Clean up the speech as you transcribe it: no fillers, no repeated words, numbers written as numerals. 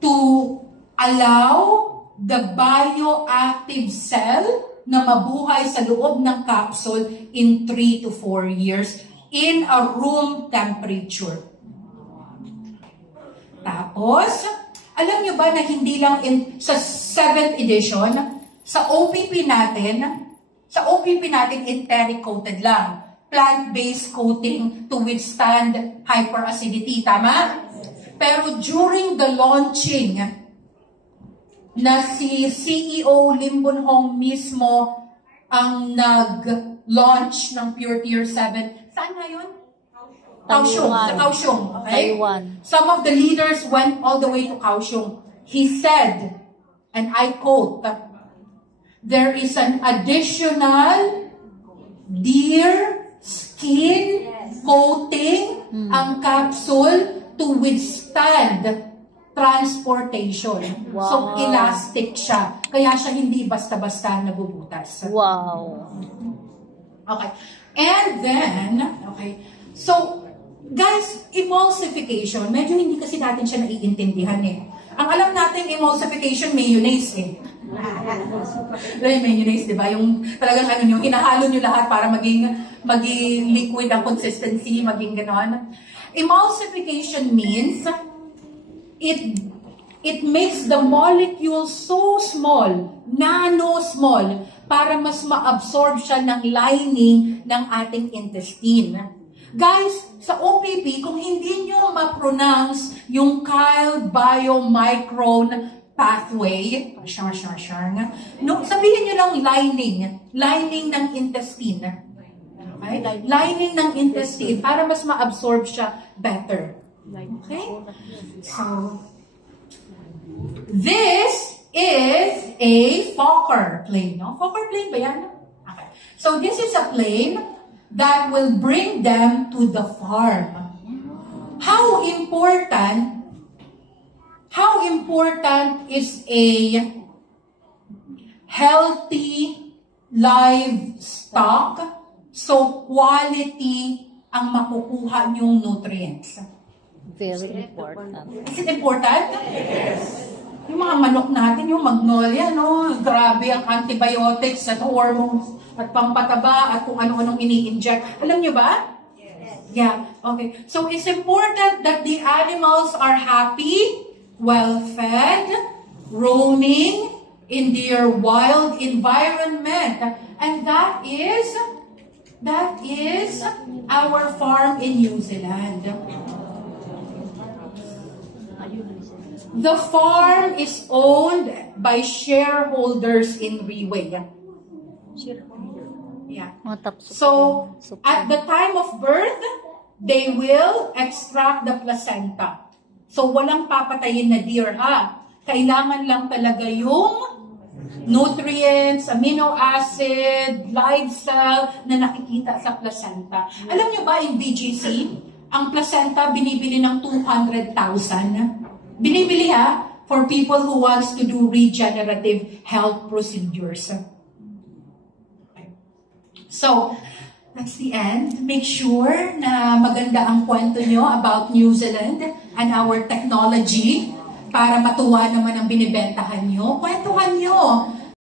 to allow the bioactive cell na mabuhay sa loob ng capsule in 3 to 4 years in a room temperature. Tapos, alam nyo ba na hindi lang sa 7th edition, sa OPP natin enteric coated lang. Plant-based coating to withstand hyperacidity. Tama? Pero during the launching, na si CEO Lim Boon Hong mismo ang nag-launch ng Pure Tier 7. Saan nga yun? Kaohsiung. Sa Kaohsiung. Okay? Taiwan. Some of the leaders went all the way to Kaohsiung. He said, and I quote, there is an additional deer skin coating ang capsule to withstand transportation. Wow. So, elastic siya. Kaya siya hindi basta-basta nabubutas. Wow. Okay. And then, okay. So, guys, emulsification, medyo hindi kasi natin siya naiintindihan eh. Ang alam natin, emulsification, mayonnaise eh. Yung mayonnaise, di ba? Yung talagang ano nyo, hinahalo nyo lahat para maging liquid ang consistency, maging ganon. Emulsification means it makes the molecule so small, nano-small, para mas ma-absorb siya ng lining ng ating intestine. Guys, sa OPP, kung hindi nyo ma-pronounce yung Kyle Biomicron pathway, sabihin nyo lang lining ng intestine. Okay? Lining ng intestine para mas ma-absorb siya better. Okay? So, this is a Fokker plane. No? Fokker plane ba yan? Okay. So, this is a plane that will bring them to the farm. How important is a healthy livestock so quality ang makukuha niyong nutrients? Very important. Is it important? Yes. Yung mga manok natin, yung magnolia, no? Grabe ang antibiotics at hormones at pampataba at kung ano-anong ini-inject. Alam nyo ba? Yes. Yeah. Okay. So it's important that the animals are happy, well-fed, roaming in their wild environment. And that is our farm in New Zealand. The farm is owned by shareholders in Riway. Yeah. So, at the time of birth, they will extract the placenta. So, walang papatayin na deer, ha? Kailangan lang talaga yung nutrients, amino acid, live cell na nakikita sa placenta. Alam nyo ba, in BGC, ang placenta binibili ng 200,000? Binibili, ha? For people who wants to do regenerative health procedures. Okay. So, that's the end. Make sure na maganda ang kwento nyo about New Zealand and our technology para matuwa naman ang binibentahan nyo. Kwentuhan nyo.